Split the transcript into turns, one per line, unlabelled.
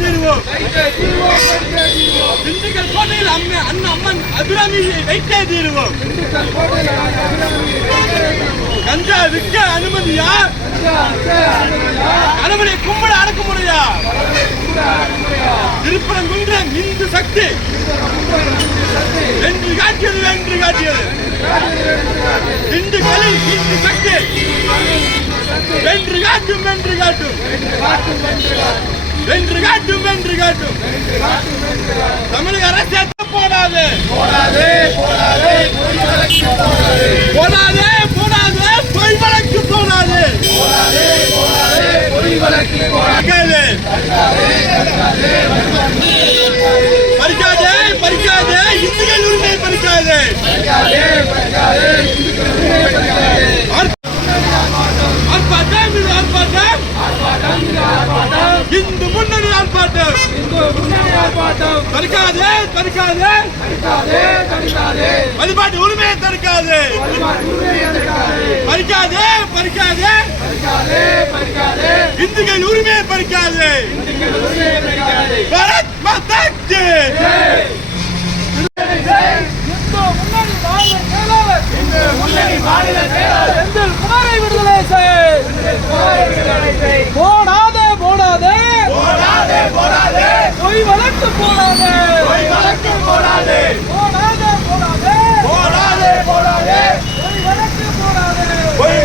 தீர்வோம் வைத்தே தீர்வோம் திண்டுக்கல் கோட்டையில் அம்மே அண்ணன் அம்மன் அபிராமியை வைத்தே தீர்வோம். கஞ்சா விற்க அனுமதியா கணவனை கும்பல அடக்குமுறையா? திருப்பரங்குன்றம் இந்து சக்தி. வென்று காட்டியது வென்று காட்டியது. திண்டுக்கலில் இந்து சக்தி. வென்று காட்டும் வென்று காட்டும். வென்று காட்டும் வென்று காட்டும். தமிழக அரசு போடாது போடாது. போடாது போடாது போடாது பொய் வழக்கு போடாது. போடாது போடாது பொய் பறிக்காதே. பறிக்காதே பறிக்காதே இந்துக்கள் உரிமை பறிக்காதே ஆர்ப்பாட்டம் இது ஆர்ப்பாட்டம் இந்து முன்னணி ஆர்ப்பாட்டம். தடுக்காதே தடுக்காதே. வழிபாட்டு உரிமையை தடுக்காதே. பறிக்காதே பறிக்காதே. இந்துக்கள் உரிமையை பறிக்காதே. பாரத் மாதா கி
செந்தில் குமாரை விடுதலை செய். போடாதே போடாதே. போடாதே
போடாதே.
போய்